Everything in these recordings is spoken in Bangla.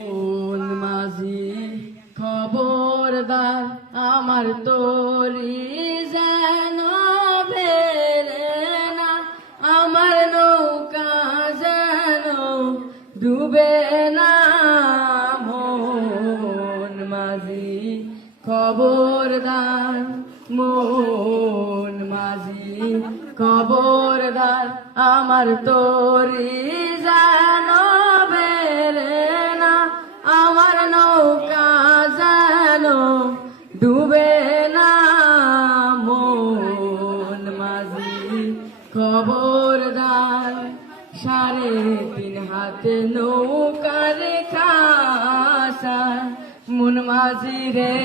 কোন মাঝি খবরদার আমার তরি যেন বেরে না, আমার নৌকা যেন ডুবে না। মন মাঝি খবরদার, মন মাঝি খবরদার আমার তরি যেন বেরে না, আমার নৌকা যেন ডুবে না। মন মাঝি খবরদার, 3.5 হাতে নৌকার খাসা, মন মাঝি রে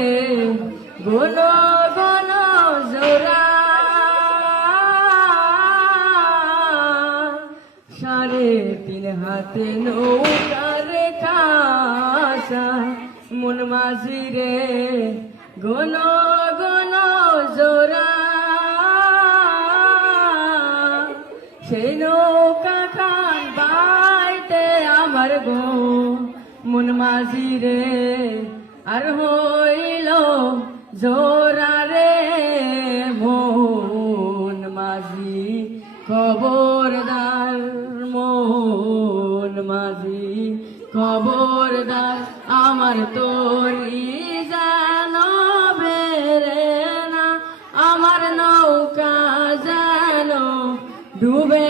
গন গন জোড়া। 3.5 হাতে নৌকার খাসা, মন মাঝি রে গন গন জোড়া। সেই নৌকা খান বাইতে আমার গো মন মাঝি রে আর হইল জোড়া রে। মন মাঝি খবরদার, মন মাঝি খবরদার আমার তরি যেন বেরে না, আমার নৌকা যেন ডুবে